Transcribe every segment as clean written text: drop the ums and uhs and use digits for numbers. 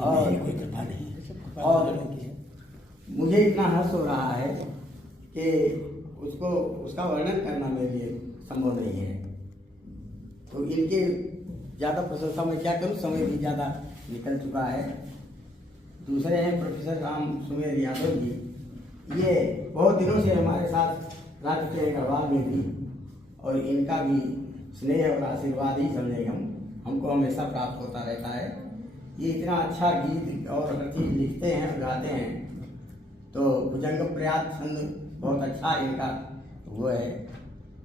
और कोई कृपा नहीं। और मुझे इतना हर्ष हो रहा है कि उसका वर्णन करना मेरे लिए संभव नहीं है। तो इनके ज़्यादा प्रशंसा मैं क्या करूं, समय भी ज़्यादा निकल चुका है। दूसरे हैं प्रोफेसर राम सुमेर यादव जी। ये बहुत दिनों से हमारे साथ राज्य के गढ़वाल में भी, और इनका भी स्नेह और आशीर्वाद ही समझे हमको हमेशा प्राप्त होता रहता है। ये इतना अच्छा गीत और हर चीज़ लिखते हैं और गाते हैं। तो भुजंग प्रयाग छंद बहुत अच्छा इनका वो है।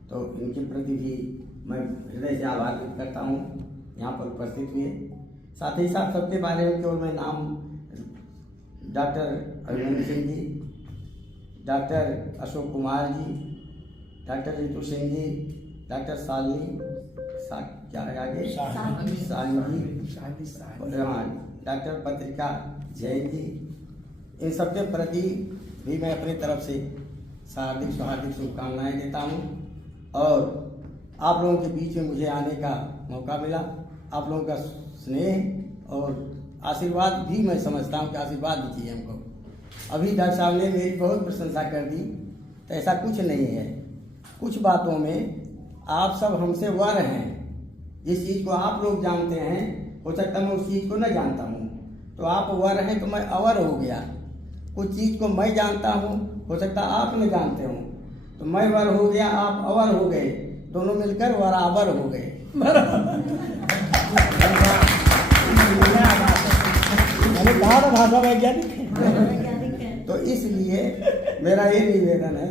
तो इनके प्रति भी मैं हृदय से आभार व्यक्त करता हूँ यहाँ पर उपस्थित हुए। साथ ही साथ सबके बारे में केवल मैं नाम डॉक्टर अभिनंदन Singh ji, doctor Ashok Kumar ji, doctor Ritu Singh ji, doctor Shalini क्या आगे शालिनी जी, डॉक्टर पत्रिका जैन जी, इन सबके प्रति भी मैं अपनी तरफ से हार्दिक शुभकामनाएं देता हूं। और आप लोगों के बीच में मुझे आने का मौका मिला। आप लोगों का स्नेह और आशीर्वाद भी मैं समझता हूं कि आशीर्वाद दीजिए हमको। अभी डॉक्टर साहब ने मेरी बहुत प्रशंसा कर दी, तो ऐसा कुछ नहीं है। कुछ बातों में आप सब हमसे वर हैं। जिस चीज़ को आप लोग जानते हैं, हो सकता मैं उस चीज़ को न जानता हूँ, तो आप वर हैं तो मैं अवर हो गया। कुछ चीज़ को मैं जानता हूँ, हो सकता आप न जानते हो, तो मैं वर हो गया, आप अवर हो गए, दोनों मिलकर बराबर हो गए। भाषा वैज्ञानिक। तो इसलिए मेरा ये निवेदन है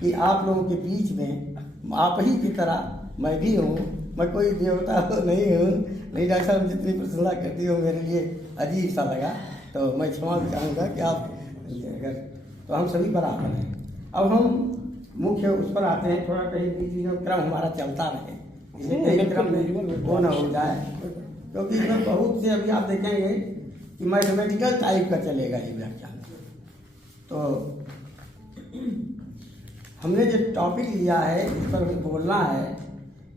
कि आप लोगों के बीच में आप ही की तरह मैं भी हूँ। मैं कोई देवता नहीं हूँ। नहीं डॉक्टर साहब जितनी प्रशंसा करती हो मेरे लिए अजीब सा लगा, तो मैं क्षमा चाहूँगा कि आप अगर तो हम सभी बराबर हैं। अब हम मुख्य उस पर आते हैं, थोड़ा कहीं बीच में क्रम हमारा चलता रहे, इसलिए कहीं क्रम में वो न हो जाए, क्योंकि इसमें बहुत से अभी आप देखेंगे कि मैथमेटिकल टाइप का चलेगा ये व्याख्यान। तो हमने जो टॉपिक लिया है इस पर हमें बोलना है,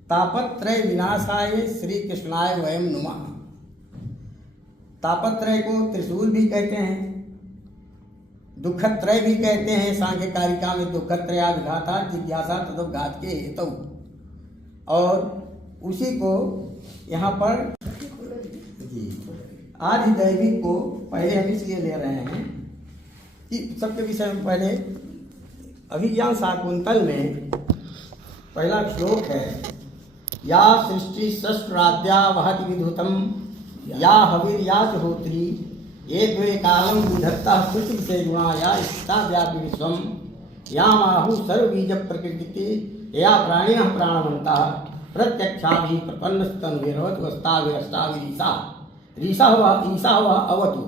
तापत्रय विनाशाय श्री कृष्णाय वयम नुमः। तापत्रय को त्रिशूल भी कहते हैं, दुखत्रय भी कहते हैं। सांख्य कारिका में दुखत्रया विघाता जिज्ञासा तदुपघात के हेतु, और उसी को यहाँ पर जी आदि दैविक को पहले हम इसलिए ले रहे हैं कि सबके विषय में पहले अभिज्ञान शाकुंतल में पहला श्लोक है, या सृष्टि सष्ट्राद्या वहति विधुतम या हविर्या च होत्री ये द्वे कालम विधत्ता श्रुति विषय गुणा या स्थिता व्यापी विश्वम या माहु सर्वबीज प्रकृति या प्राणिनः प्राणवन्तः प्रत्यक्षाभि प्रपन्नस्तन्विरवस्ताविरष्टाविरीसा रीसा हुआ ईसा हुआ अवतु।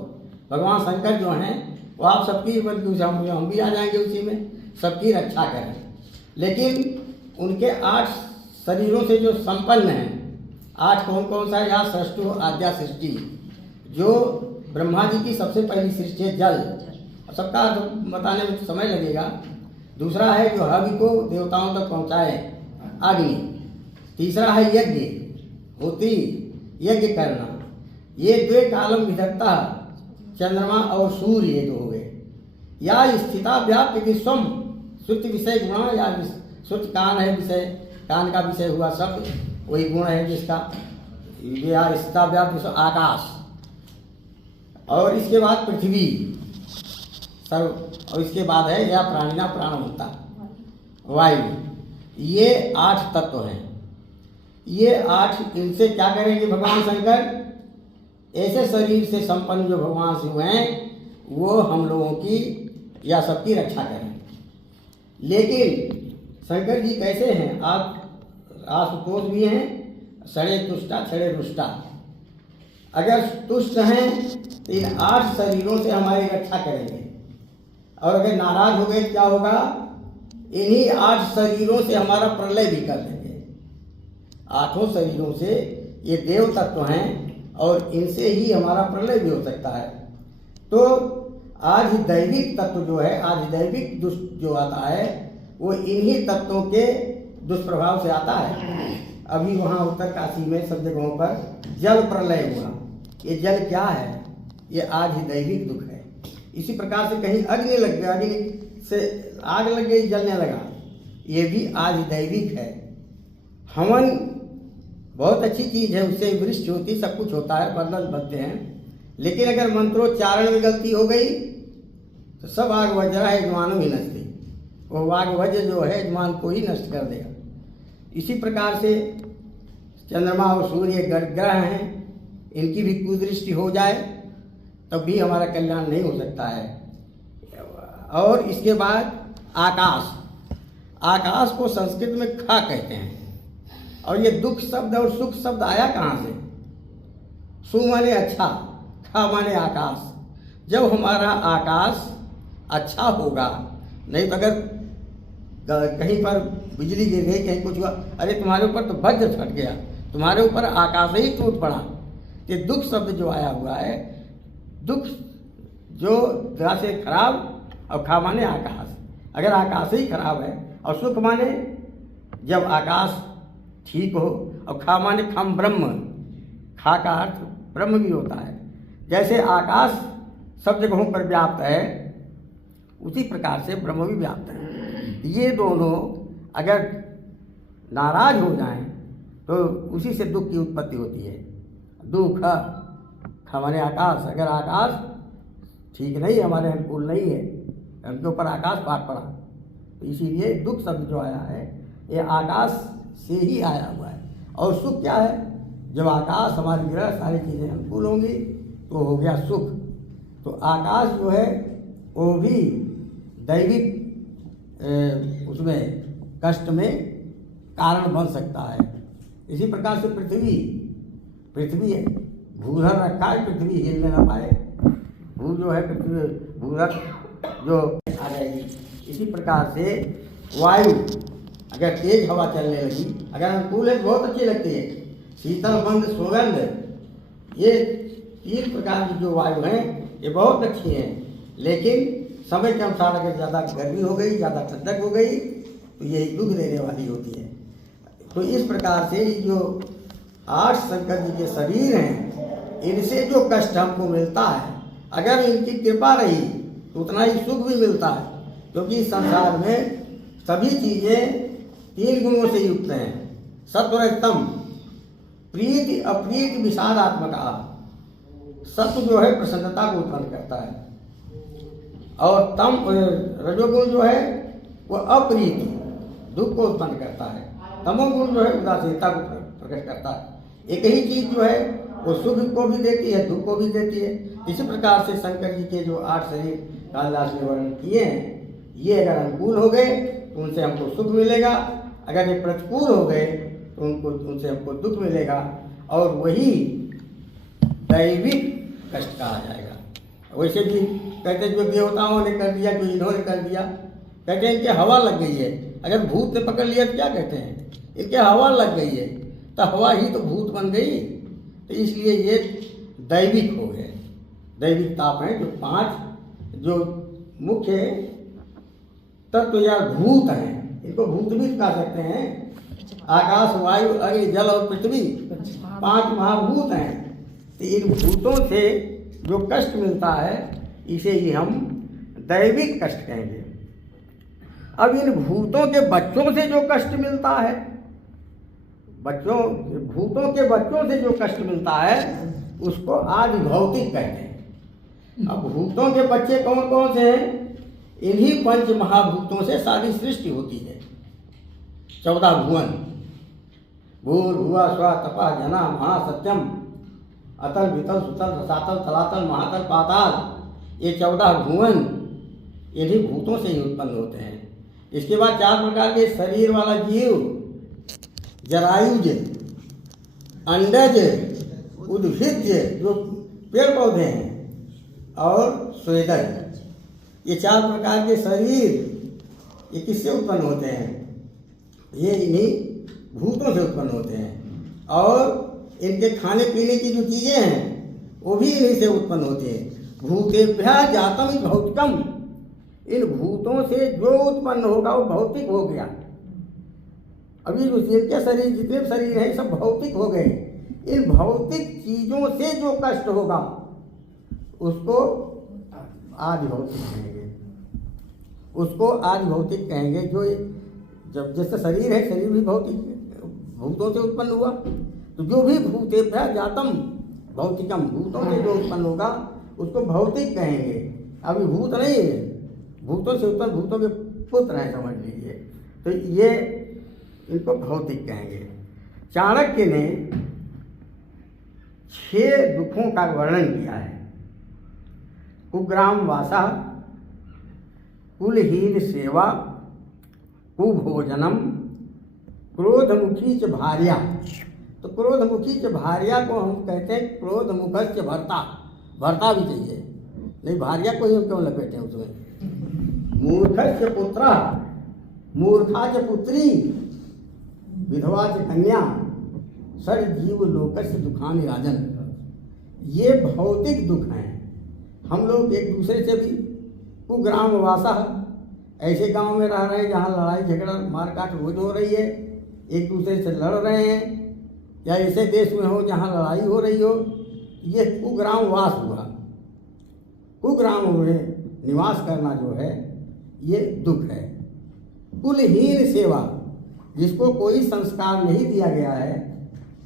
भगवान शंकर जो हैं वो आप सबकी, बल्कि हम भी आ जाएंगे उसी में, सबकी रक्षा करें। लेकिन उनके 8 शरीरों से जो संपन्न हैं, 8 कौन कौन सा है? या सृष्टि आद्या सृष्टि, जो ब्रह्मा जी की सबसे पहली सृष्टि है जल, सबका बताने में समय लगेगा। दूसरा है जो हवि को देवताओं तक पहुँचाए, अग्नि। तीसरा है यज्ञ, होती यज्ञ करना। ये द्वे कालम विधत्ता, चंद्रमा और सूर्य, ये दो हो गए। या स्थिता व्याप्य विश्वम, श्रुति विषय गुण, या श्रुति कान है विषय, कान का विषय हुआ सब, वही गुण है जिसका। या स्थिता व्याप्य विश्व आकाश, और इसके बाद पृथ्वी सर्व, और इसके बाद है या प्राणिना प्राणवंता वायु। ये 8 तत्व हैं। ये 8, इनसे क्या करेंगे भगवान शंकर? ऐसे शरीर से संपन्न जो भगवान शिव हैं वो हम लोगों की या सबकी रक्षा करें। लेकिन शंकर जी कैसे हैं? आप आशुतोष भी हैं, सड़े तुष्टा छड़े रुष्टा। अगर तुष्ट हैं तो इन 8 शरीरों से हमारी रक्षा करेंगे, और अगर नाराज हो गए क्या होगा? इन्हीं 8 शरीरों से हमारा प्रलय भी कर देंगे। 8 शरीरों से ये देव तत्व हैं, और इनसे ही हमारा प्रलय भी हो सकता है। तो आदि दैविक तत्व जो है, आदि दैविक दुष्ट जो आता है, वो इन्हीं तत्वों के दुष्प्रभाव से आता है। अभी वहाँ उत्तर काशी में सब जगहों पर जल प्रलय हुआ। ये जल क्या है? ये आधिदैविक दुख है। इसी प्रकार से कहीं अग्नि लग गया, अग्नि से आग लग गई, जलने लगा, ये भी आधिदैविक है। हवन बहुत अच्छी चीज़ है, उससे वृष्टि होती, सब कुछ होता है, बादल बनते हैं, लेकिन अगर मंत्रोच्चारण में गलती हो गई तो सब आग वज्रा यजमानों ही नष्टि, वो आग वज्र जो है यजमान को ही नष्ट कर देगा। इसी प्रकार से चंद्रमा और सूर्य ग्रह हैं, इनकी भी कुदृष्टि हो जाए तब भी हमारा कल्याण नहीं हो सकता है। और इसके बाद आकाश, आकाश को संस्कृत में खा कहते हैं, और ये दुख शब्द और सुख शब्द आया कहाँ से? सु माने अच्छा, खा माने आकाश। जब हमारा आकाश अच्छा होगा, नहीं तो अगर कहीं पर बिजली गिर गई, कहीं कुछ हुआ, अरे तुम्हारे ऊपर तो वज्र फट गया, तुम्हारे ऊपर आकाश ही टूट पड़ा। ये दुख शब्द जो आया हुआ है, दुख जो द्रा से खराब, और खा माने आकाश। अगर आकाश ही खराब है, और सुख माने जब आकाश ठीक हो, और खा माने खम ब्रह्म, खा का अर्थ ब्रह्म भी होता है। जैसे आकाश सब जगहों पर व्याप्त है, उसी प्रकार से ब्रह्म भी व्याप्त है। ये दोनों अगर नाराज हो जाएं तो उसी से दुख की उत्पत्ति होती है। दुख हमारे आकाश, अगर आकाश ठीक नहीं, हमारे अनुकूल नहीं है, उनके ऊपर आकाश पाट पड़ा, तो इसीलिए दुख शब्द जो आया है ये आकाश से ही आया हुआ है। और सुख क्या है? जब आकाश हमारी ग्रह सारी चीज़ें अनुकूल होंगी तो हो गया सुख। तो आकाश जो है वो भी दैविक उसमें कष्ट में कारण बन सकता है। इसी प्रकार से पृथ्वी है, भूधर रखा है, पृथ्वी हिलने ना पाए, भू जो है पृथ्वी, भूधर जो आ जाएगी। इसी प्रकार से वायु अगर तेज हवा चलने लगी, अगर अनुकूल है बहुत अच्छी लगती है, शीतल मंद सुगंध, ये 3 प्रकार की जो वायु हैं ये बहुत अच्छी हैं। लेकिन समय के अनुसार अगर ज़्यादा गर्मी हो गई, ज़्यादा ठंडक हो गई, तो यही दुख देने वाली होती है। तो इस प्रकार से जो 8 शंकर जी के शरीर हैं, इनसे जो कष्ट हमको मिलता है, अगर इनकी कृपा रही तो उतना ही सुख भी मिलता है। क्योंकि इस संसार में सभी चीज़ें 3 गुणों से युक्त हैं। सत्वरजतम, प्रीति अप्रीति विषादात्मका। सत्व जो है प्रसन्नता को उत्पन्न करता है, और तम रजोगुण जो है वो अप्रीति दुख को उत्पन्न करता है, तमोगुण जो है उदासीनता को प्रकट करता है। एक ही चीज जो है वो सुख को भी देती है, दुख को भी देती है। इसी प्रकार से शंकर जी के जो 8 शरीर कालिदास ने वर्णन किए हैं, ये अगर अनुकूल हो गए तो उनसे हमको सुख मिलेगा, अगर ये प्रतिकूल हो गए तो उनसे हमको दुख मिलेगा, और वही दैविक कष्ट कहा जाएगा। वैसे भी कहते जो देवताओं ने कर दिया, जो इन्होंने कर दिया, कहते हैं इनके हवा लग गई है। अगर भूत ने पकड़ लिया तो क्या कहते हैं? इनके हवा लग गई है, तो हवा ही तो भूत बन गई। तो इसलिए ये दैविक हो गए, दैविक ताप हैं। जो 5 जो मुख्य तत्व या भूत हैं, इनको भूत भी कह सकते हैं। आकाश, वायु, अग्नि, जल और पृथ्वी 5 महाभूत हैं। तो इन भूतों से जो कष्ट मिलता है इसे ही हम दैविक कष्ट कहेंगे। अब इन भूतों के बच्चों से जो कष्ट मिलता है, भूतों के बच्चों से जो कष्ट मिलता है उसको आज भौतिक कहते हैं। अब भूतों के बच्चे कौन कौन से हैं? इन्हीं 5 महाभूतों से सारी सृष्टि होती है। 14 भुवन, भूर्भुवः स्वः तपः जना महासत्यम, अतल वितल सुतल रसातल तलातल महातल पाताल, ये 14 भुवन इन्हीं भूतों से ही उत्पन्न होते हैं। इसके बाद 4 प्रकार के शरीर वाला जीव, जरायुज, अंडज, उद्भिज्य जो पेड़ पौधे हैं, और स्वेदज, ये 4 प्रकार के शरीर ये किससे उत्पन्न होते हैं? ये इन्हीं भूतों से उत्पन्न होते हैं। और इनके खाने पीने की जो चीज़ें हैं वो भी इन्हीं से उत्पन्न होती हैं। भूतेभ्यः जातम हि भौतिकम, इन भूतों से जो उत्पन्न होगा वो भौतिक हो गया। अभी जो जिनके शरीर, जितने शरीर हैं सब भौतिक हो गए। इन भौतिक चीज़ों से जो कष्ट होगा उसको आदि भौतिक कहेंगे। उसको आदि भौतिक कहेंगे। जो जब जैसे शरीर है, शरीर भी भौतिक भूतों से उत्पन्न हुआ, तो जो भी भूतेभ्यः जातम भौतिकम, भूतों से जो उत्पन्न होगा उसको भौतिक कहेंगे। अभी भूत नहीं है, भूतों से उत्पन्न, भूतों के पुत्र हैं समझ लीजिए, तो ये इनको भौतिक कहेंगे। चाणक्य ने 6 दुखों का वर्णन किया है। कुग्राम वासा, कुलहीन सेवा, कुभोजनम, क्रोधमुखी च भार्या। तो क्रोधमुखी च भार्या को हम कहते हैं क्रोधमुखस्य भर्ता, भर्ता भी चाहिए, नहीं भार्या को ही क्यों लपेटे उसमें। मूर्खस्य पुत्र, मूर्खा च पुत्री, विधवा च कन्या, सर जीव लोकस्य दुखानि राजन। ये भौतिक दुख हैं। हम लोग एक दूसरे से भी कुग्राम वासा, ऐसे गांव में रह रहे हैं जहाँ लड़ाई झगड़ा मारकाट रोज हो रही है, एक दूसरे से लड़ रहे हैं, या ऐसे देश में हो जहाँ लड़ाई हो रही हो, ये कुग्राम वास हुआ। कुग्राम में निवास करना जो है ये दुख है। कुलहीन सेवा, जिसको कोई संस्कार नहीं दिया गया है,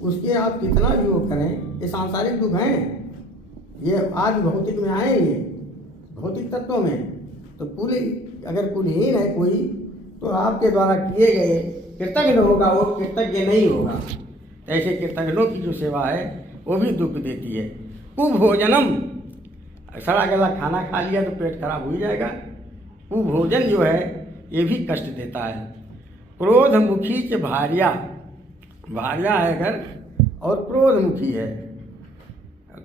उसके आप कितना भी वो करें, ये सांसारिक दुख हैं, ये आज भौतिक में आएंगे, भौतिक तत्वों में। तो अगर कुलहीन है कोई, तो आपके द्वारा किए गए कृतज्ञ होगा, वो कृतज्ञ नहीं होगा। ऐसे कृतज्ञों की जो सेवा है वो भी दुख देती है। कुभोजनम, सड़ा गला खाना खा लिया तो पेट खराब हो जाएगा। कुभोजन जो है ये भी कष्ट देता है। क्रोधमुखी च भार्या, भार्या है अगर और क्रोधमुखी है,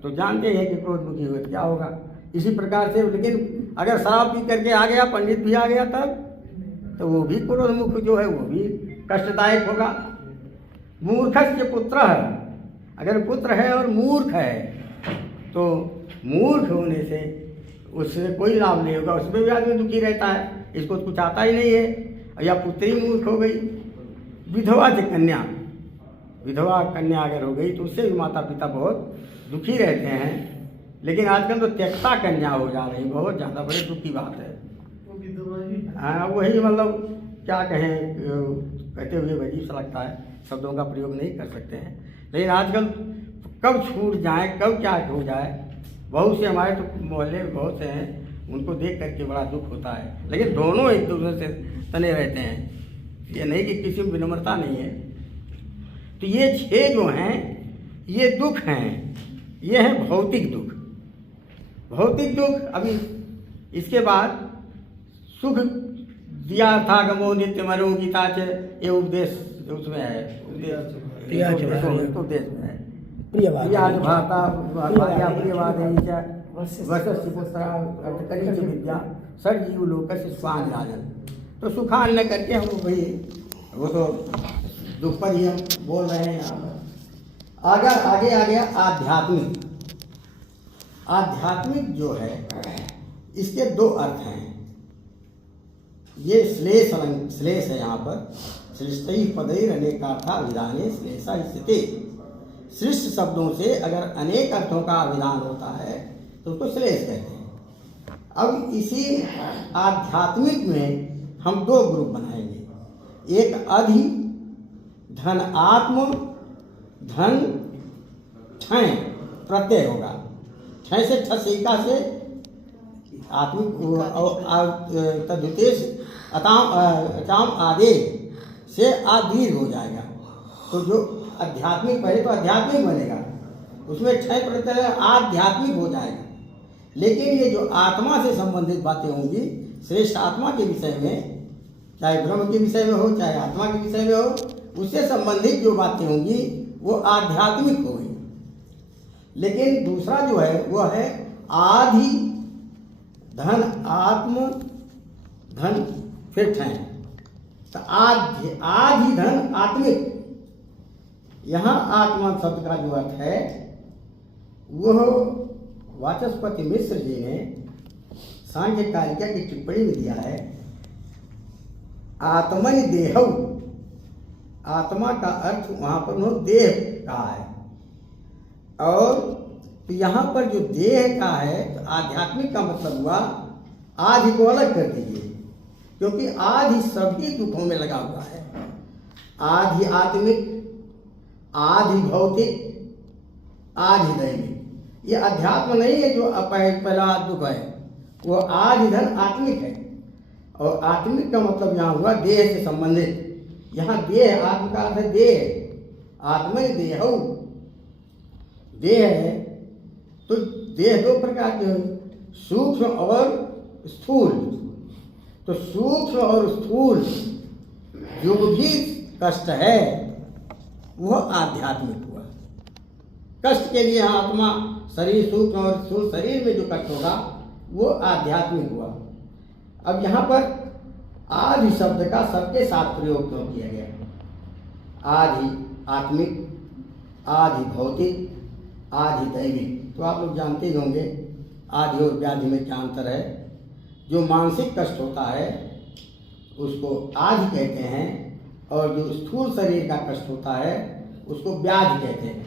तो जानते हैं कि क्रोधमुखी हुए क्या होगा। इसी प्रकार से, लेकिन अगर शराब पी करके आ गया, पंडित भी आ गया तब, तो वो भी क्रोधमुख जो है वो भी कष्टदायक होगा। मूर्खस्य पुत्र, अगर पुत्र है और मूर्ख है, तो मूर्ख होने से उससे कोई लाभ नहीं होगा, उसमें भी आदमी दुखी रहता है, इसको कुछ आता ही नहीं है, या पुत्री मूर्ख हो गई। विधवा से कन्या, विधवा कन्या अगर हो गई तो उससे भी माता पिता बहुत दुखी रहते हैं। लेकिन आजकल तो त्यक्ता कन्या हो जा रही, बहुत ज़्यादा बड़ी दुख की बात है। हाँ, वही मतलब क्या कहें, कहते हुए अजीब सा लगता है, शब्दों का प्रयोग नहीं कर सकते हैं। लेकिन आजकल कब छूट जाए, कब क्या हो जाए, बहुत से हमारे तो मोहल्ले में बहुत से हैं, उनको देख करके बड़ा दुख होता है। लेकिन दोनों एक दूसरे से तने रहते हैं, ये नहीं कि किसी में विनम्रता नहीं है। तो ये 6 जो हैं ये दुख हैं, ये हैं भौतिक दुख। भौतिक दुख, अभी इसके बाद सुख दिया था गमो नित्य मरो गीता च, ये उपदेश उसमें है, उपदेश में है। प्रियाज भाता प्रियवाद वसस्य पुत्र विद्या सर जीव लोकस्य स्वान राजन। तो सुखान्न करके हम भाई वो तो दुख पर ही हम बोल रहे हैं यहाँ पर। आगे आ गया आध्यात्मिक। आध्यात्मिक जो है इसके 2 अर्थ हैं। ये श्लेष है यहाँ पर, श्लिष्टै पदैर अनेकार्था विधाने श्लेषा स्थिते। श्लिष्ट शब्दों से अगर अनेक अर्थों का विधान होता है तो उसको श्लेष कहते हैं। अब इसी आध्यात्मिक में हम 2 ग्रुप बनाएंगे। एक अधि धन आत्म, धन ठय प्रत्यय होगा, ठय से ठसिका से आत्मिक तद्वितेश अताम आदे से आदीर्घ हो जाएगा। तो जो आध्यात्मिक, पहले तो आध्यात्मिक बनेगा, उसमें क्षय प्रत्यय आध्यात्मिक हो जाएगा। लेकिन ये जो आत्मा से संबंधित बातें होंगी, श्रेष्ठ आत्मा के विषय में, चाहे ब्रह्म के विषय में हो चाहे आत्मा के विषय में हो, उससे संबंधित जो बातें होंगी वो आध्यात्मिक होगी। लेकिन दूसरा जो है वो है आधि धन आत्म, धन फिर ठय। तो आधि धन आत्मिक, यहाँ आत्मा शब्द का जो अर्थ है वह वाचस्पति मिश्र जी ने सांख्य कारिका की टिप्पणी में दिया है। आत्मनि देहौ, आत्मा का अर्थ वहाँ पर उन्होंने देह कहा है, और तो यहाँ पर जो देह का है, तो आध्यात्मिक का मतलब हुआ आधि को अलग कर दीजिए, क्योंकि आधि सभी दुखों में लगा हुआ है। आधि आत्मिक, आधि भौतिक, आधि दैविक। ये अध्यात्म नहीं है जो पहला दुख है, वो आधि धन आत्मिक है। और आत्मिक का मतलब यहाँ हुआ देह से संबंधित। यहाँ देह, आत्म का अर्थ है देह, आत्मा देह देह है। तो देह दो प्रकार के हैं, सूक्ष्म और स्थूल। तो सूक्ष्म और स्थूल जो भी कष्ट है वह आध्यात्मिक हुआ। कष्ट के लिए आत्मा, शरीर सूक्ष्म और स्थूल शरीर में जो कष्ट होगा वो आध्यात्मिक हुआ। अब यहाँ पर आधि शब्द का सबके साथ प्रयोग क्यों किया गया? आधि आत्मिक, आधि भौतिक, आधि दैविक। तो आप लोग जानते ही होंगे आधि और व्याधि में क्या अंतर है। जो मानसिक कष्ट होता है उसको आधि कहते हैं, और जो स्थूल शरीर का कष्ट होता है उसको व्याधि कहते हैं।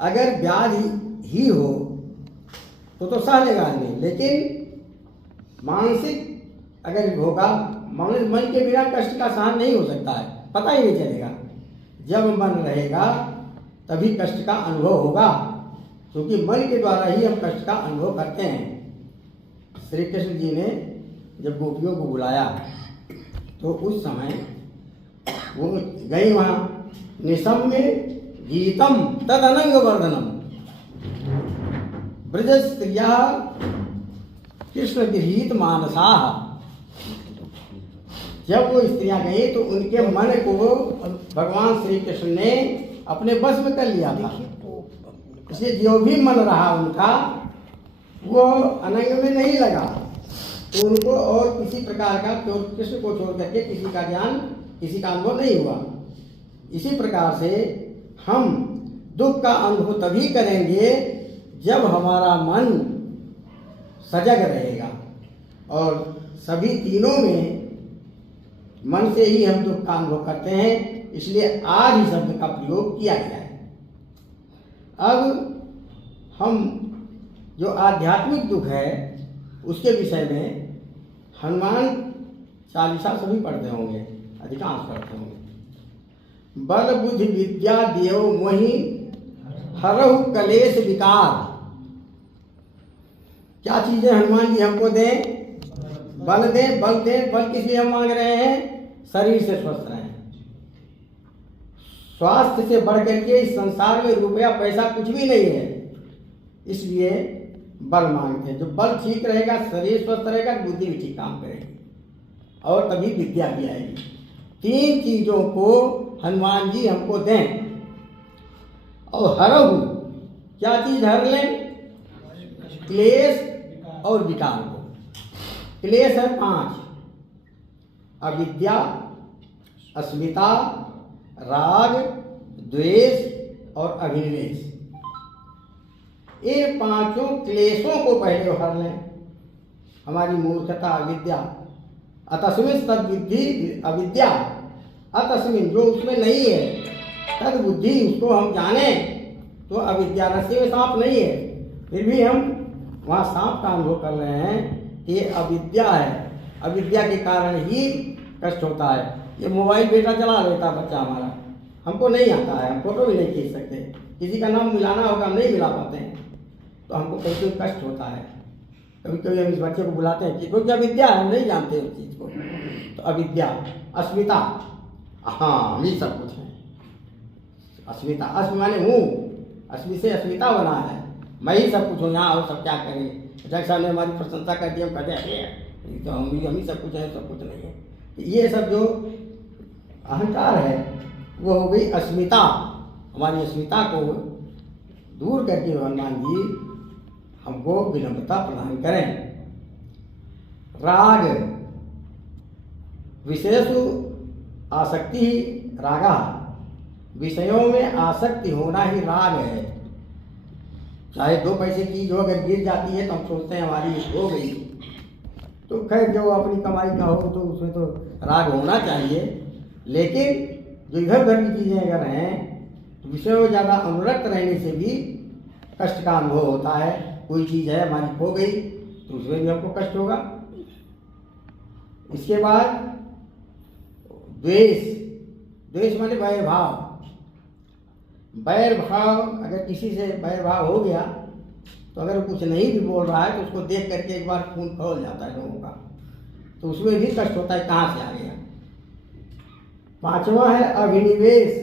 अगर व्याधि ही हो तो सह लेगा आदमी, लेकिन मानसिक अगर होगा, मन के बिना कष्ट का सहन नहीं हो सकता है, पता ही नहीं चलेगा। जब मन रहेगा तभी कष्ट का अनुभव होगा, क्योंकि मन के द्वारा ही हम कष्ट का अनुभव करते हैं। श्री कृष्ण जी ने जब गोपियों को बुलाया तो उस समय वो गई वहाँ, निशम्य गीतम तद अनंग वर्धनम ब्रज स्त्रिया कृष्ण गृहीत मानसा। जब वो स्त्रियां गई तो उनके मन को भगवान श्री कृष्ण ने अपने बस में कर लिया था। इसलिए जो भी मन रहा उनका वो अनंग में नहीं लगा, तो उनको और किसी प्रकार का, कृष्ण को छोड़ करके किसी का ज्ञान, किसी का अनुभव नहीं हुआ। इसी प्रकार से हम दुख का अनुभव तभी करेंगे जब हमारा मन सजग रहेगा, और सभी तीनों में मन से ही हम दुख का अनुभव करते हैं, इसलिए आधि शब्द का प्रयोग किया गया है। अब हम जो आध्यात्मिक दुख है उसके विषय में हनुमान चालीसा सभी पढ़ते होंगे, अधिकांश पढ़ते होंगे। बल बुद्धि विद्या देव मोहि हरहु कलेश विकार। क्या चीजें हनुमान जी हमको दें? बल दें। बल किस लिए हम मांग रहे हैं? शरीर से स्वस्थ रहें। स्वास्थ्य से बढ़ करके इस संसार में रुपया पैसा कुछ भी नहीं है, इसलिए बल मांगते हैं। जब बल ठीक रहेगा, शरीर स्वस्थ रहेगा, बुद्धि भी ठीक काम करेगी, और तभी विद्या भी आएगी। तीन चीजों को हनुमान जी हमको दें। और हरहु, क्या चीज हर लें? क्लेश और विकार को। क्लेश है 5, अविद्या, अस्मिता, राग, द्वेष और अभिनिवेश। ये 5 क्लेशों को पहले हर लें। हमारी मूर्खता अविद्या, अतस्मिन् तद्बुद्धि अविद्या, अतस्मिन् जो उसमें नहीं है, तद्बुद्धि उसको हम जाने तो अविद्या। रस्सी में सांप नहीं है, फिर भी हम वहाँ सांप का अनुभव कर रहे हैं, ये अविद्या है। अविद्या के कारण ही कष्ट होता है। ये मोबाइल बेटा चला लेता बच्चा हमारा, हमको नहीं आता है, हम फोटो भी नहीं खींच सकते, किसी का नाम मिलाना होगा हम नहीं मिला पाते हैं, तो हमको कैसे कष्ट होता है। कभी कभी हम इस बच्चे को बुलाते हैं कि क्योंकि अविद्या है, हम नहीं जानते उस चीज़ को। तो अविद्या, अस्मिता, हाँ ये सब कुछ है। अस्मिता, अस्मि माने हूँ, अस्मि से अस्मिता बना है, मैं ही सब कुछ हूँ, यहाँ और सब क्या करें। जैसा ने हमारी प्रशंसा कर दी, हम कहते हैं तो हम ही सब कुछ है, सब कुछ नहीं है। तो ये सब जो अहंकार है वो हो गई अस्मिता। हमारी अस्मिता को दूर करके हनुमान जी हमको विनम्रता प्रदान करें। राग, विषयसु आसक्ति ही रागा, विषयों में आसक्ति होना ही राग है। चाहे 2 पैसे की जो अगर गिर जाती है तो हम सोचते हैं हमारी हो गई, तो खैर जो अपनी कमाई का हो तो उसमें तो राग होना चाहिए। लेकिन जो इधर उधर की चीज़ें अगर हैं तो विषयों में ज़्यादा अनुरक्त रहने से भी कष्ट का अनुभव होता है। कोई चीज़ है हमारी खो गई तो उसमें भी हमको कष्ट होगा। इसके बाद द्वेष, द्वेष माने वैर भाव। वैर भाव, अगर किसी से वैर भाव हो गया तो अगर वो कुछ नहीं भी बोल रहा है तो उसको देख करके एक बार खून खौल जाता है लोगों का, तो उसमें भी कष्ट होता है, कहाँ से आ गया। पांचवा है अभिनिवेश।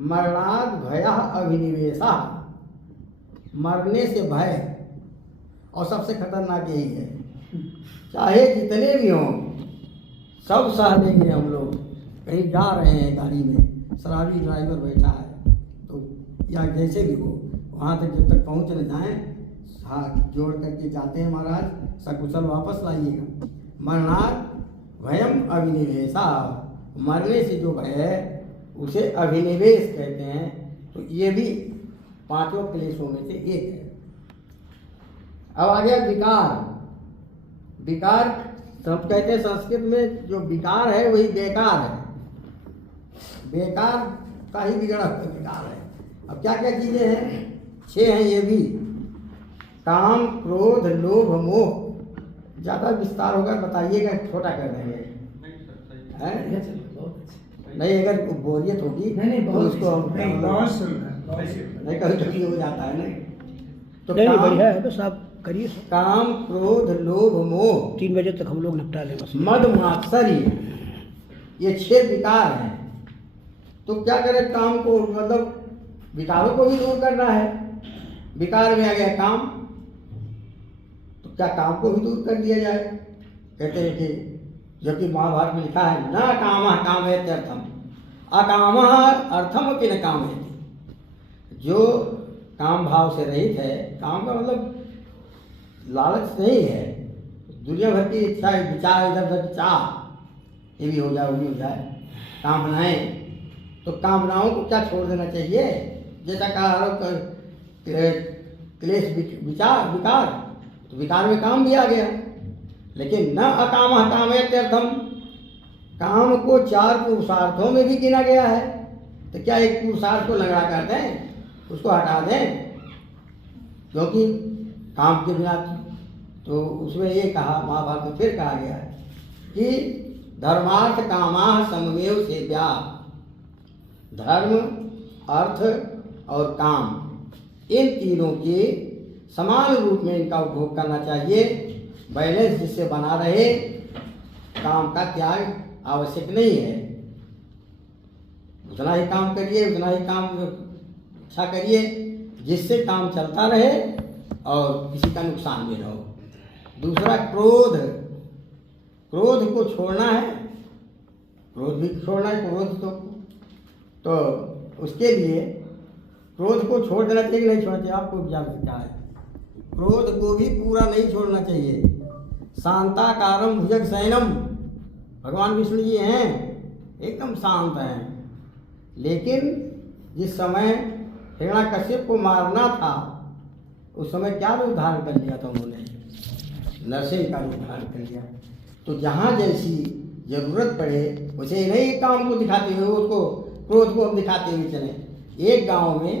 मरणाद भया अभिनिवेशा, मरने से भय, और सबसे खतरनाक यही है, चाहे जितने भी हों सब सह लेंगे हम लोग। कहीं जा रहे हैं गाड़ी में, शराबी ड्राइवर बैठा है तो या जैसे भी हो, वहाँ तक जब तक पहुँच न जाएं, हाथ जोड़ करके जाते हैं महाराज, सकुशल वापस लाइएगा। मरणाद भयम अभिनिवेशा, मरने से जो भय है उसे अभिनिवेश कहते हैं। तो ये भी पांचों क्लेशों में से एक है। अब आ गया विकार। विकार सब कहते हैं संस्कृत में, जो विकार है वही बेकार है, बेकार का ही बिगड़ा हुआ विकार है। अब क्या क्या चीजें हैं? 6 हैं ये भी। काम, क्रोध, लोभ, मोह। ज्यादा विस्तार होगा बताइएगा, छोटा कर देंगे हैं? नहीं, अगर बोरियत होगी तो उसको नहीं, कभी कभी हो जाता है नहीं तो नहीं, काम, बढ़िया है, बस आप करिए। काम, क्रोध, लोभ, मोह, 3 बजे तक हम लोग निपटा लें बस। मद, मात्सर्य, ये 6 विकार हैं। तो क्या करें? काम को, मतलब विकारों को भी दूर करना है। विकार में आ गया काम, तो क्या काम को भी दूर कर दिया जाए? कहते हैं कि जो कि महाभारत में लिखा है, न कामः कामयत्यर्थम अकामः अर्थम अपि न कामयति। जो काम भाव से रहित है, काम का मतलब लालच नहीं है, दुनिया भर की इच्छा, विचार, इधर उधर चाह, ये भी हो जाए वो भी हो जाए, कामनाएं, तो कामनाओं को क्या छोड़ देना चाहिए? जैसा कहा क्लेश विचार विकार, तो विकार में काम भी आ गया। लेकिन न अकामः कामयत्यर्थम, काम को 4 पुरुषार्थों में भी गिना गया है। तो क्या एक पुरुषार्थ को लंगड़ा कर दें, उसको हटा दें? क्योंकि काम के बिना, तो उसमें ये कहा, महाभारत में फिर कहा गया है कि धर्मार्थ कामाः सममेव सेव्या। धर्म, अर्थ और काम, इन तीनों के समान रूप में इनका उपभोग करना चाहिए। बैलेंस जिससे बना रहे, काम का त्याग आवश्यक नहीं है। उतना ही काम करिए, उतना ही काम अच्छा करिए जिससे काम चलता रहे और किसी का नुकसान भी ना हो। दूसरा क्रोध, क्रोध को छोड़ना है, क्रोध भी छोड़ना है। क्रोध तो उसके लिए क्रोध को छोड़ देना चाहिए, नहीं छोड़ना चाहिए। आपको क्या है, क्रोध को भी पूरा नहीं छोड़ना चाहिए। शांताकारम भुजग शयनम, भगवान विष्णु जी हैं, एकदम शांत हैं। लेकिन जिस समय हिरण्याकश्यप को मारना था, उस समय क्या रूप धारण कर लिया था उन्होंने? नरसिंह का रूप धारण कर लिया। तो जहाँ जैसी जरूरत पड़े उसे नहीं काम को दिखाते हुए, उसको क्रोध को हम दिखाते हुए चले। एक गांव में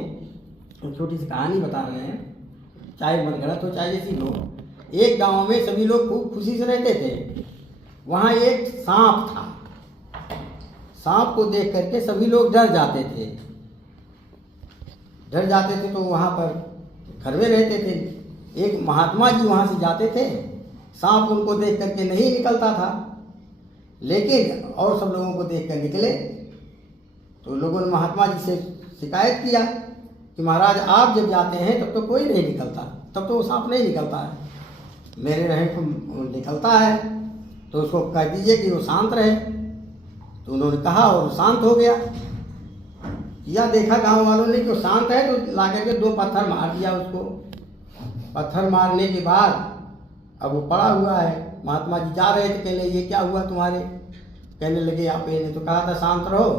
छोटी सी कहानी बता रहे हैं, चाहे मनगढ़ंत हो चाहे जैसी हो। एक गांव में सभी लोग खूब खुशी से रहते थे। वहाँ एक सांप था। सांप को देख करके सभी लोग डर जाते थे। तो वहाँ पर घर में रहते थे। एक महात्मा जी वहाँ से जाते थे, सांप उनको देख करके नहीं निकलता था, लेकिन और सब लोगों को देख कर निकले। तो लोगों ने महात्मा जी से शिकायत किया कि महाराज आप जब जाते हैं तब तो कोई नहीं निकलता, तब तो वो सांप नहीं निकलता है, मेरे रहे तो निकलता है, तो उसको कह दीजिए कि वो शांत रहे। तो उन्होंने कहा और शांत हो गया। या देखा गांव वालों ने कि वो शांत है, तो ला करके 2 पत्थर मार दिया उसको। पत्थर मारने के बाद अब वो पड़ा हुआ है। महात्मा जी जा रहे थे, कहने ये क्या हुआ तुम्हारे? कहने लगे आप ने तो कहा था शांत रहो,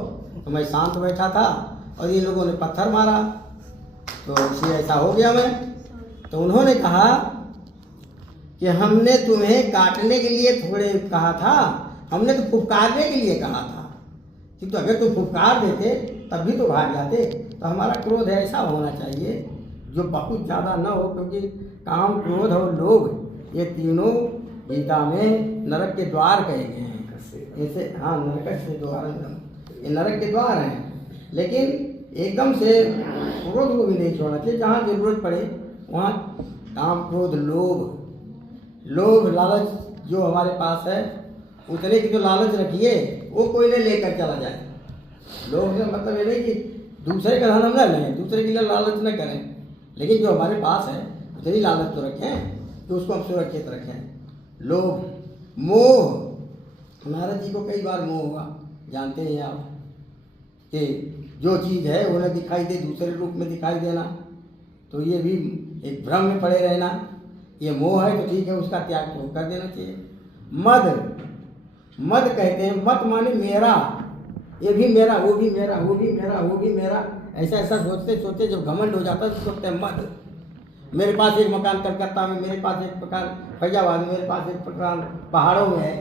तो मैं शांत बैठा था और ये लोगों ने पत्थर मारा, तो इसलिए ऐसा हो गया मैं। तो उन्होंने कहा कि हमने तुम्हें काटने के लिए थोड़े कहा था, हमने तो फुफकारने के लिए कहा था। कि तो अगर तुम फुफकार देते तब भी तो भाग जाते। तो हमारा क्रोध ऐसा होना चाहिए, जो बहुत ज़्यादा न हो, क्योंकि काम, क्रोध और लोभ ये तीनों गीता में नरक के द्वार कहे गए हैं। जैसे हाँ, नरक से द्वार, ये नरक के द्वार हैं। लेकिन एकदम से क्रोध को भी नहीं छोड़ना चाहिए। जहाँ जरूरत पड़े वहाँ काम, क्रोध, लोभ लालच जो हमारे पास है उतने की तो लालच रखिए, वो कोई ने लेकर चला जाए। लोभ से मतलब ये नहीं कि दूसरे का धन हम न लें, दूसरे के लिए लालच न करें, लेकिन जो हमारे पास है उतनी लालच तो रखें कि उसको हम सुरक्षित रखें। लोभ, मोह, नारद जी को कई बार मोह हुआ, जानते हैं आप, कि जो चीज़ है वो न दिखाई दे, दूसरे रूप में दिखाई देना, तो ये भी एक भ्रम में पड़े रहना, ये मोह है तो ठीक है, उसका त्याग तो कर देना चाहिए। मद कहते हैं, मत माने मेरा, ये भी मेरा, वो भी मेरा, वो भी मेरा, वो भी मेरा, ऐसा सोचते सोचते जब घमंड हो जाता है तो सोचते हैं मद। मेरे पास एक मकान कलकत्ता में, मेरे पास एक प्रकार फैजाबाद में, मेरे पास एक प्रकार पहाड़ों में है,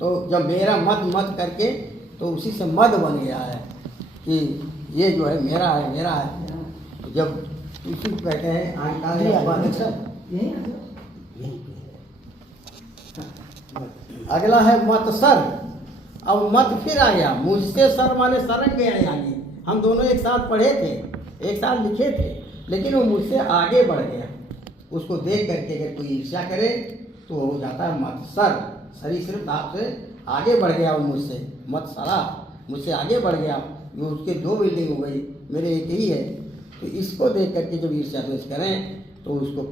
तो जब मेरा मत करके तो उसी से मद बन गया है कि ये जो है मेरा है, मेरा है। तो जब उसी को कहते हैं अगला है मत्सर। अब मत फिर आ गया, मुझसे सर माने सरक गया है आगे। हम दोनों एक साथ पढ़े थे, एक साथ लिखे थे, लेकिन वो मुझसे आगे बढ़ गया। उसको देख करके अगर कोई ईर्ष्या करे तो हो जाता है मत्सर। सरीसृप भाव से आगे बढ़ गया वो मुझसे, मत्सरा, मुझसे आगे बढ़ गया। जो उसके 2 बिल्डिंग हो गई, मेरे एक ही है। तो इसको देख करके जब ईर्ष्या द्वेष करें तो उसको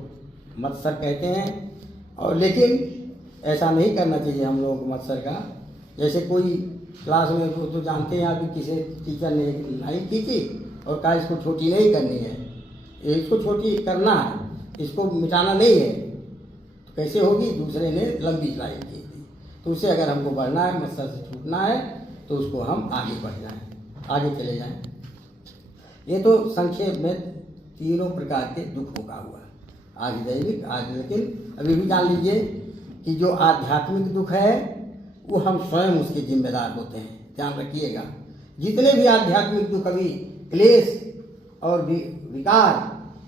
मत्सर कहते हैं। और लेकिन ऐसा नहीं करना चाहिए हम लोगों को मत्सर का। जैसे कोई क्लास में, वो तो जानते हैं आप कि किसी टीचर ने लाइन खींची और कहा इसको छोटी नहीं करनी है, इसको छोटी करना है, इसको मिटाना नहीं है, तो कैसे होगी? दूसरे ने लंबी लाइन खींच दी। तो उससे अगर हमको बढ़ना है, मत्सर से छूटना है, तो उसको हम आगे बढ़ जाएं, आगे चले जाएं। ये तो संक्षेप में तीनों प्रकार के दुखों का हुआ, आज दैविक, आज। लेकिन अभी भी जान लीजिए कि जो आध्यात्मिक दुख है वो हम स्वयं उसके जिम्मेदार होते हैं, ध्यान रखिएगा। जितने भी आध्यात्मिक दुख, अभी क्लेश और विकार,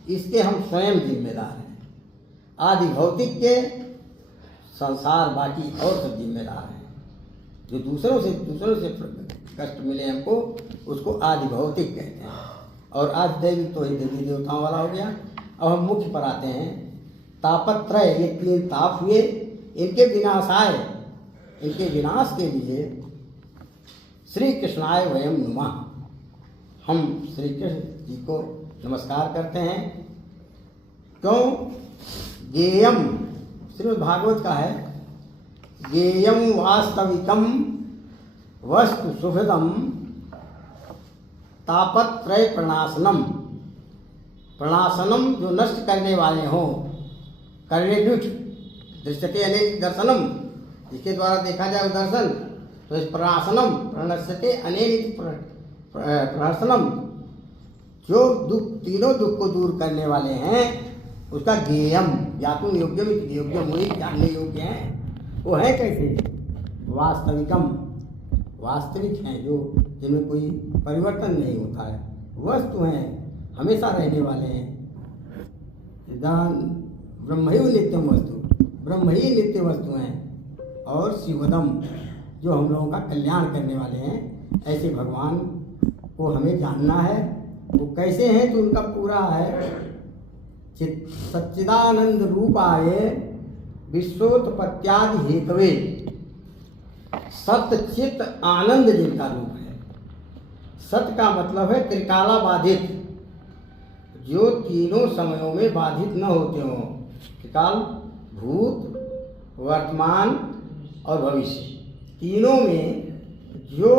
इसके हम स्वयं जिम्मेदार हैं। आदि भौतिक के संसार बाकी और सब जिम्मेदार हैं। जो दूसरों से कष्ट मिले हमको, उसको आदि भौतिक कहते हैं। और आज दैविक तो ही देवी देवताओं वाला हो गया। अब हम मुख्य पर आते हैं। तापत्रय, ये 3 ताप हुए, इनके विनाशाय, इनके विनाश के लिए श्री कृष्णाय वयम नुमा, हम श्री कृष्ण जी को नमस्कार करते हैं। क्यों? गेयम, श्रीमद् भागवत का है, गेयम वास्तविकम वस्तु सुहृदम तापत्रय प्रणाशनम। प्रणाशनम जो नष्ट करने वाले हों, करने दुष्ट, दृष्टते अनेक दर्शनम, जिसके द्वारा देखा जाए दर्शन, तो इस प्रणाशनम, प्रणश्यते अनेक प्रहसनम, जो दुख, तीनों दुख को दूर करने वाले हैं, उसका गेयम, ज्ञातुम योग्यम, योग्यम वही जानने योग्य हैं। वो है कैसे? वास्तविकम, वास्तविक हैं, जो जिनमें कोई परिवर्तन नहीं होता है, वस्तु हैं, हमेशा रहने वाले हैं। ब्रह्मैव नित्यम वस्तु, ब्रह्म ही नित्य वस्तु हैं। और शिवदम, जो हम लोगों का कल्याण करने वाले हैं। ऐसे भगवान को हमें जानना है। वो कैसे हैं? तो उनका पूरा है, सच्चिदानंद रूपाय विश्वोत्पत्त्यादि हेतवे, सत्य चित्त आनंद जिनका रूप है। सत्य का मतलब है त्रिकाला बाधित, जो तीनों समयों में बाधित न होते हों। त्रिकाल, भूत, वर्तमान और भविष्य, तीनों में जो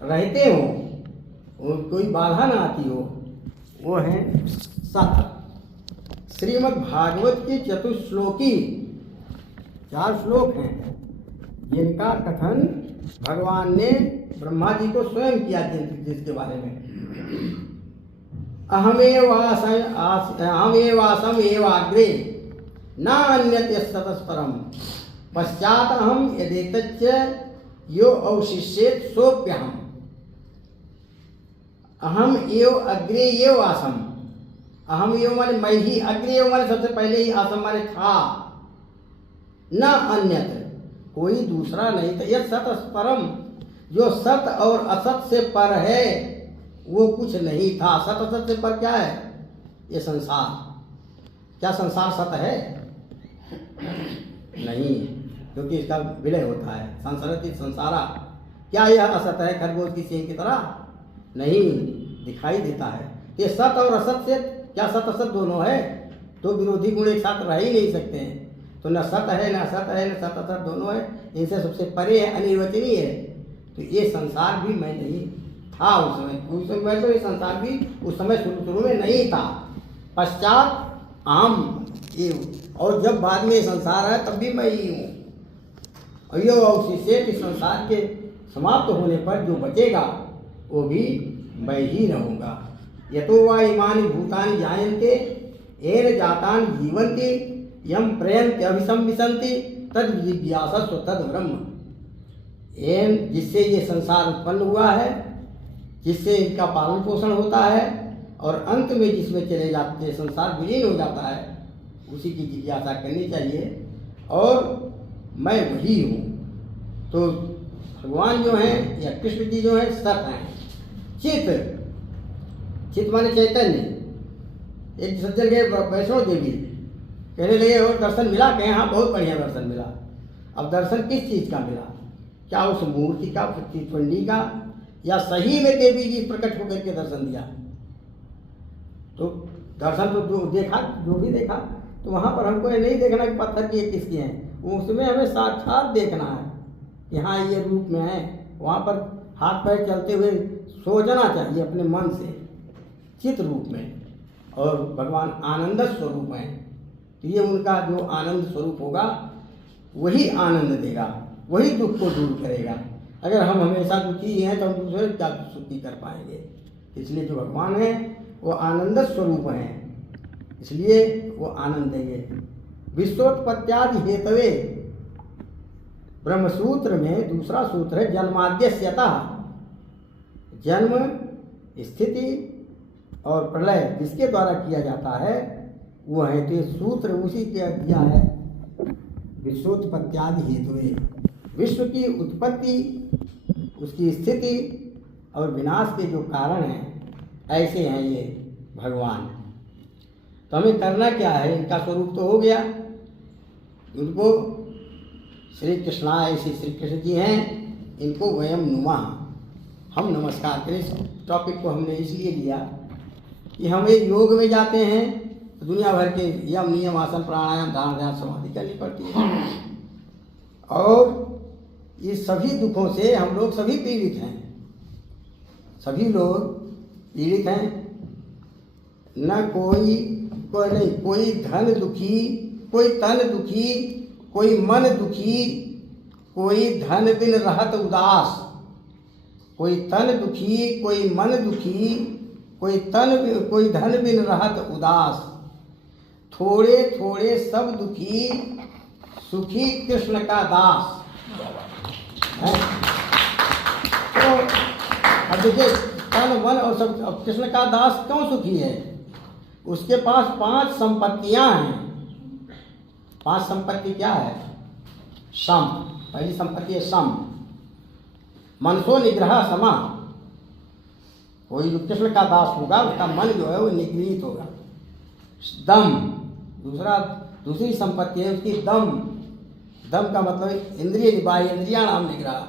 रहते हों, कोई बाधा ना आती हो, वो है सत्य। श्रीमद् भागवत की चतुश्लोकी 4 श्लोक हैं, जिनका कथन भगवान ने ब्रह्मा जी को स्वयं किया, जिसके बारे में अहमेवासम एवाग्रे न अन्यत यत्ततस्परम पश्चात अहम यदेतच्च यो अवशिष्येत सोप्यहम। अहम एव अग्रे एव आसम, अहम एवं माने मैं ही, अग्नि एवं माने सबसे पहले ही, असम माने था, न अन्यत्र कोई दूसरा नहीं था। यह सत परम, जो सत और असत से पर है वो कुछ नहीं था। सत असत से पर क्या है? ये संसार। क्या संसार सत है? नहीं, क्योंकि इसका विलय होता है। संसारति संसारा, क्या यह असत है खरगोश की सींग की तरह? नहीं, दिखाई देता है। ये सत और असत से, क्या सत असत दोनों है? तो विरोधी गुण एक साथ रह ही नहीं सकते हैं। तो न सत है, न असत है, न सत असत दोनों है। इनसे सबसे परे है, अनिर्वचनीय है। तो ये संसार भी मैं नहीं था उस समय तो ये संसार भी उस समय शुरू में नहीं था। पश्चात आम ये, और जब बाद में संसार है तब भी मैं ही हूँ। और ये अवशेष कि संसार के समाप्त होने पर जो बचेगा वो भी मैं ही रहूँगा। यतो वा इमानि भूतानि जायन्ते येन जातानि जीवन्ति यम प्रयन्ति अभिसंविशन्ति तद जिज्ञासस्व तद ब्रह्म। एन, जिससे ये संसार उत्पन्न हुआ है, जिससे इनका पालन पोषण होता है और अंत में जिसमें चले जाते हैं संसार विलीन हो जाता है, उसी की जिज्ञासा करनी चाहिए। और मैं वही हूँ। तो भगवान जो हैं या कृष्ण जी जो हैं सत हैं। चित, चित माने चैतन्य। एक सज्जन गए वैष्णो देवी, कहने लगे और दर्शन मिला? कहे हाँ बहुत बढ़िया दर्शन मिला। अब दर्शन किस चीज़ का मिला? क्या उस मूर्ति का, प्रतिद्वंदी का, या सही में देवी जी प्रकट होकर के दर्शन दिया? तो दर्शन तो जो देखा, जो भी देखा, तो वहाँ पर हमको ये नहीं देखना कि पत्थर की किसकी हैं, उसमें हमें साक्षात देखना है कि हाँ ये रूप में है। वहाँ पर हाथ पैर चलते हुए सोचना चाहिए अपने मन से, चित रूप में। और भगवान आनंद स्वरूप हैं, तो ये उनका जो आनंद स्वरूप होगा वही आनंद देगा, वही दुख को दूर करेगा। अगर हम हमेशा दुखी हैं तो हम दूसरे क्या सुखी कर पाएंगे? इसलिए जो भगवान है वो आनंद स्वरूप हैं, इसलिए वो आनंद देंगे। विश्वोत्पत्त्यादि हेतवे, ब्रह्मसूत्र में दूसरा सूत्र है जन्माद्यस्यतः। जन्म, स्थिति और प्रलय जिसके द्वारा किया जाता है वो है, तो सूत्र उसी के दिया है। विश्वोत्पत्त्यादि हेतुवे, विश्व की उत्पत्ति, उसकी स्थिति और विनाश के जो कारण हैं, ऐसे हैं ये भगवान। तो हमें करना क्या है? इनका स्वरूप तो हो गया, उनको श्री कृष्णा, ऐसे श्री कृष्ण जी हैं, इनको वयम नुमा, हम नमस्कार करें। इस टॉपिक को हमने इसलिए लिया कि हम एक योग में जाते हैं तो दुनिया भर के यम, नियम, आसन, प्राणायाम, धारण, ध्यान, समाधि करनी पड़ती है। और ये सभी दुखों से हम लोग सभी पीड़ित हैं, सभी लोग पीड़ित हैं। न कोई नहीं, कोई धन दुखी, कोई तन दुखी, कोई मन दुखी, कोई धन बिन रहत उदास। कोई तन दुखी, कोई मन दुखी, कोई धन बिन रहत उदास। थोड़े थोड़े सब दुखी, सुखी कृष्ण का दास। तो अब देखिए, तन मन और सब, अब कृष्ण का दास क्यों सुखी है? उसके पास 5 संपत्तियां हैं। 5 संपत्ति क्या है? सम, पहली संपत्ति है सम, मनसो निग्रह समा। कोई जो कृष्ण का दास होगा उसका मन जो है वो निगृहित होगा। दम, दूसरी संपत्ति है उसकी दम। दम का मतलब इंद्रिय निवाय, इंद्रिया नाम निग्रह,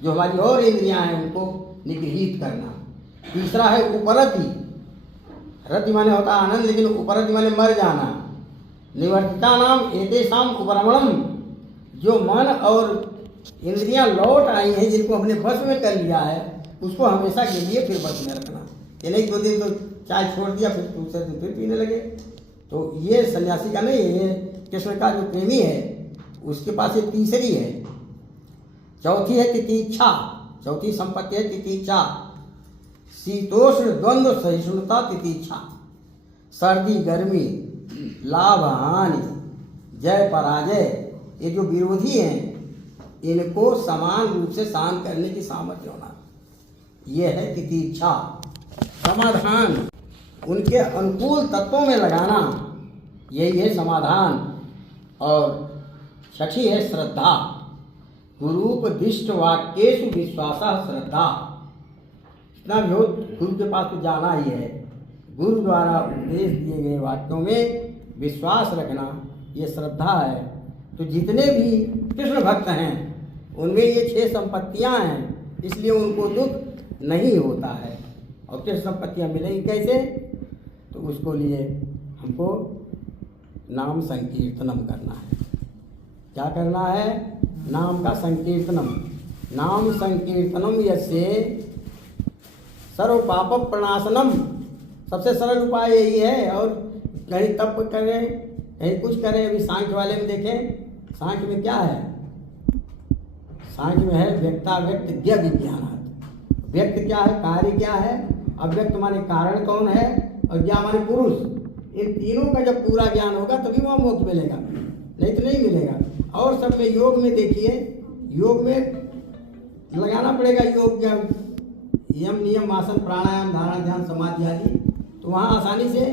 जो हमारी और इंद्रियां हैं उनको निगृहित करना। तीसरा है उपरति। रति माने होता आनंद, लेकिन उपरति माने मर जाना। निवर्तिता नाम एतेषाम उपरमणम, जो मन और इंद्रियां लौट आई हैं, जिनको हमने बस में कर लिया है, उसको हमेशा के लिए फिर बस में रखना। ये नहीं 2 दिन तो चाय छोड़ दिया फिर दूसरे दिन फिर पीने लगे। तो ये सन्यासी का नहीं है, ये कृष्ण का जो प्रेमी है उसके पास ये तीसरी है। चौथी है तितीक्षा, चौथी संपत्ति है तितीक्षा। शीतोष्ण द्वंद्व सहिष्णुता तितीक्षा। सर्दी गर्मी, लाभ हानि, जय पराजय, ये जो विरोधी हैं इनको समान रूप से सहन करने की सामर्थ्य होना, ये है तितीक्षा। समाधान, उनके अनुकूल तत्वों में लगाना, यही है समाधान। और छठी है श्रद्धा। गुरूपदिष्ट वाक्येषु विश्वासः श्रद्धा। इतना भी हो, गुरु के पास तो जाना ही है। गुरु द्वारा उपदेश दिए गए वाक्यों में विश्वास रखना, ये श्रद्धा है। तो जितने भी कृष्ण भक्त हैं उनमें ये 6 संपत्तियां हैं, इसलिए उनको दुख नहीं होता है। और कृष्ण संपत्तियां मिलेंगी कैसे? तो उसको लिए हमको नाम संकीर्तनम करना है। क्या करना है? नाम का संकीर्तनम। नाम संकीर्तनम यस्य सर्व पाप प्रणाशनम। सबसे सरल उपाय यही है। और कहीं तप करें, कहीं कुछ करें। अभी सांख्य वाले में देखें, सांख्य में क्या है? सांख्य में है व्यक्ताव्यक्त ज्ञ विज्ञानात्। व्यक्त क्या है? कार्य क्या है? अव्यक्त माने कारण कौन है, और ज्ञ माने पुरुष। इन तीनों का जब पूरा ज्ञान होगा तभी वहाँ मोक्ष मिलेगा, नहीं तो नहीं मिलेगा। और सब में, योग में देखिए, योग में लगाना पड़ेगा योग ज्ञान, यम नियम आसन प्राणायाम धारणा ध्यान समाधि आदि। तो वहाँ आसानी से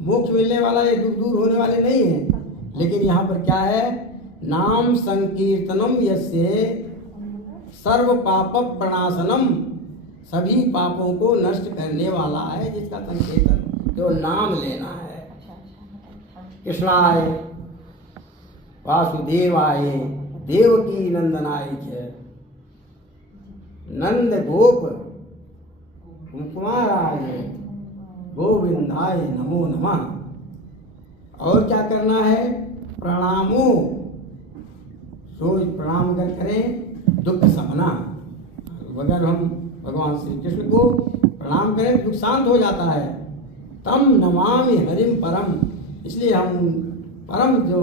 मोक्ष मिलने वाला, ये दूर दूर होने वाले नहीं है। लेकिन यहाँ पर क्या है? नाम संकीर्तनम यस्य सर्व पाप प्रणाशनम। सभी पापों को नष्ट करने वाला है जिसका संकीर्तन, जो नाम लेना है। कृष्णाय वासुदेवाय देवकी नंदनाय च नंद गोप कुमाराय गोविंदाय नमो नमः। और क्या करना है? प्रणामो, रोज प्रणाम करें, दुख समना। अगर हम भगवान श्री कृष्ण को प्रणाम करें, दुख शांत हो जाता है। तम नमामि हरिम परम। इसलिए हम परम जो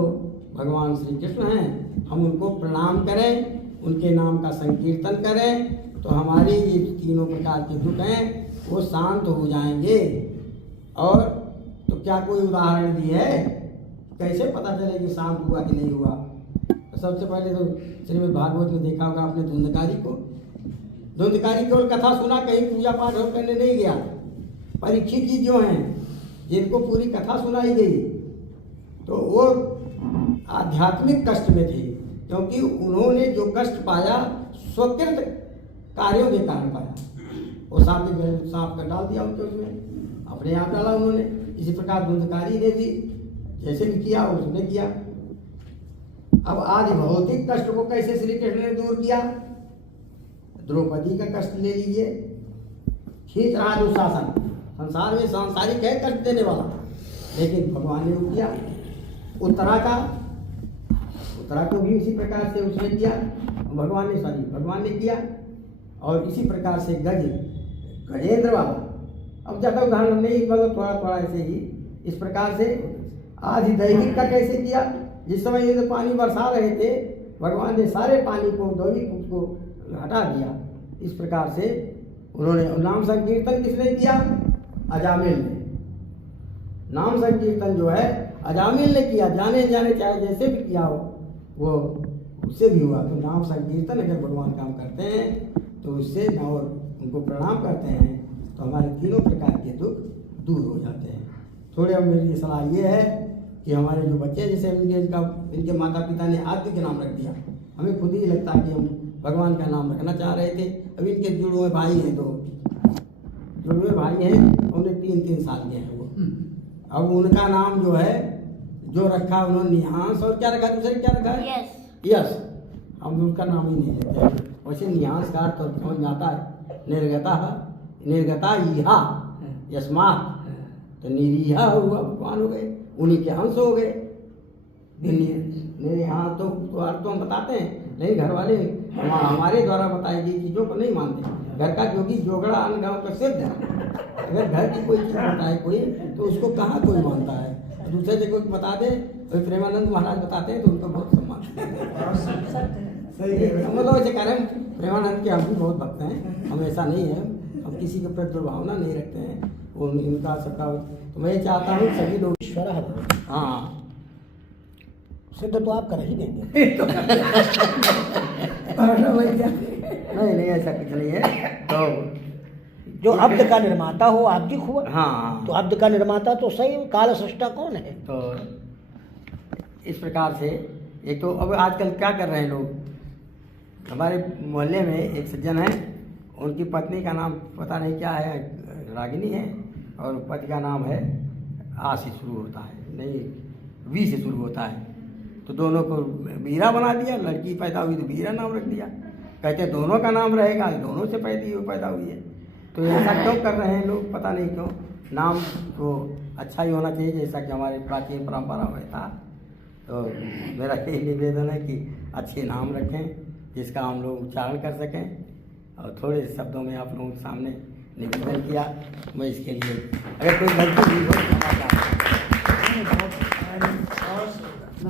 भगवान श्री कृष्ण हैं, हम उनको प्रणाम करें, उनके नाम का संकीर्तन करें, तो हमारी ये तीनों प्रकार के दुख हैं वो शांत हो जाएंगे। और तो क्या कोई उदाहरण दी है? कैसे पता चले कि शांत हुआ कि नहीं हुआ? तो सबसे पहले तो श्रीमद् भागवत में देखा होगा आपने धुंधकारी को। धुंधकारी केवल कथा सुना, कहीं पूजा पाठ और करने नहीं गया। परीक्षित जी जो हैं, जिनको पूरी कथा सुनाई गई, तो वो आध्यात्मिक कष्ट में थे, क्योंकि उन्होंने जो कष्ट पाया स्वकृत कार्यों के कारण पाया। वो सांप का डाल दिया उनके, उसमें अपने आप डाला उन्होंने। इसी प्रकार धुंधकारी ने भी जैसे भी किया उसने किया। अब आज भौतिक कष्ट को कैसे श्री कृष्ण ने दूर किया? द्रौपदी का कष्ट ले लीजिए, खींच रहा दुशासन, संसार में सांसारिक है कष्ट देने वाला, लेकिन भगवान ने वो किया। उत्तरा को भी इसी प्रकार से उसने किया, भगवान ने किया। और इसी प्रकार से गजेंद्र वाला, अब ज़्यादा उदाहरण नहीं, मतलब थोड़ा थोड़ा ऐसे ही इस प्रकार से। आज दैविक का कैसे किया? जिस समय ये पानी बरसा रहे थे, भगवान ने सारे पानी को, दैविक को हटा दिया। इस प्रकार से उन्होंने नाम संकीर्तन किसने किया? अजामिल ने। नाम संकीर्तन जो है अजामिल ने किया, जाने चाहे जैसे भी किया हो, वो उससे भी हुआ। तो नाम संकीर्तन अगर भगवान काम करते हैं तो उससे और उनको प्रणाम करते हैं तो हमारे तीनों प्रकार के दुख दूर हो जाते हैं। थोड़े अब मेरी सलाह ये है कि हमारे जो बच्चे, जैसे इनके माता पिता ने आदित्य के नाम रख दिया, हमें खुद ही लगता है कि हम भगवान का नाम रखना चाह रहे थे। अभी इनके जुड़वे भाई हैं, 2 जुड़वे भाई हैं, उन्हें 3-3 साल के हैं वो। अब उनका नाम जो है, जो रखा उन्होंने निहांस, और क्या रखा, दूसरे क्या रखा है? यस। हम उनका नाम ही नहीं लेते। वैसे निहांस का अर्थ तो समझ में आता है, निर्गता इहा यस्मात्, तो निरीहा हुआ, भगवान हो गए, उन्हीं के अंश हो गए। यहाँ तो अर्थ तो हम बताते हैं, नहीं घर वाले हमारे द्वारा बताई गई चीज़ों को नहीं मानते। घर का जोगी जोगड़ा अन्न गाँव का सिद्ध है। अगर घर की कोई चीज़ बताए कोई, तो उसको कहाँ कोई मानता है? दूसरे से कोई बता दे, तो प्रेमानंद महाराज बताते हैं तो उनको बहुत सम्मान सही है। हम लोग ऐसे कह रहे हैं, प्रेमानंद के हम भी बहुत भक्त हैं, हम ऐसा नहीं है, हम किसी के प्रति दुर्भावना नहीं रखते हैं। उनका सबका, तो मैं चाहता हूँ सभी लोग ईश्वर है। हाँ, सिद्ध तो आप कर ही देंगे। नहीं ऐसा कुछ नहीं है। तो जो अब्द का निर्माता हो आब्दिक हुआ। हाँ तो अब्द का निर्माता तो सही, काल सृष्टा कौन है? तो इस प्रकार से एक तो अब आजकल क्या कर रहे हैं लोग, हमारे मोहल्ले में एक सज्जन है, उनकी पत्नी का नाम पता नहीं क्या है, रागिनी है, और पति का नाम है आ से शुरू होता है, नहीं वी से शुरू होता है। तो दोनों को वीरा बना दिया, लड़की पैदा हुई तो वीरा नाम रख दिया। कहते हैं दोनों का नाम रहेगा, दोनों से पैदा हुई है। तो ऐसा क्यों कर रहे हैं लोग, पता नहीं क्यों। नाम तो अच्छा ही होना चाहिए, जैसा कि हमारे प्राचीन परंपरा में था। तो मेरा यही निवेदन है कि अच्छे नाम रखें, जिसका हम लोग उच्चारण कर सकें। और थोड़े शब्दों में आप लोगों के सामने निवेदन किया, मैं इसके लिए अगर कोई गलती भी हो तो